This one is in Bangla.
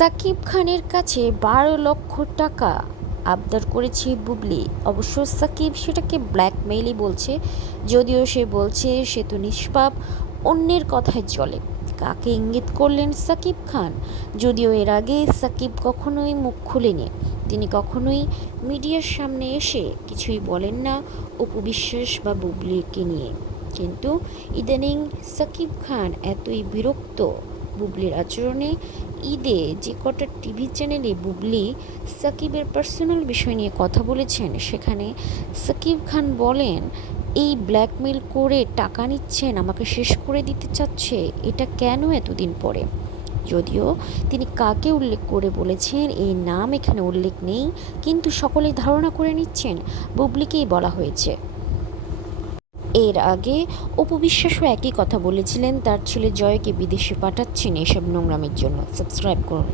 সাকিব খানের কাছে ১২ লক্ষ টাকা আবদার করেছে বুবলি। অবশ্য সাকিব সেটাকে ব্ল্যাকমেইলই বলছে, যদিও সে বলছে সে তো নিষ্পাপ, অন্যের কথায় চলে। কাকে ইঙ্গিত করলেন সাকিব খান? যদিও এর আগে সাকিব কখনোই মুখ খুলেনি, তিনি কখনোই মিডিয়ার সামনে এসে কিছুই বলেন না অপু বিশ্বাস বা বুবলিকে নিয়ে। কিন্তু ইদানিং সাকিব খান এতই বিরক্ত বুবলির আচরণে, ঈদে যে কটা টিভি চ্যানেলে বুবলি সাকিবের পার্সোনাল বিষয় নিয়ে কথা বলেছেন, সেখানে সাকিব খান বলেন এই ব্ল্যাকমেল করে টাকা নিচ্ছেন, আমাকে শেষ করে দিতে চাচ্ছে, এটা কেন এতদিন পরে? যদিও তিনি কাকে উল্লেখ করে বলেছেন এই নাম এখানে উল্লেখ নেই, কিন্তু সকলেই ধারণা করে নিচ্ছেন বুবলিকেই বলা হয়েছে। এর আগে অপু বিশ্বাসও একই কথা বলেছিলেন, তার ছেলে জয়কে বিদেশে পাঠাচ্ছেন এসব নোংরামির জন্য। সাবস্ক্রাইব করুন।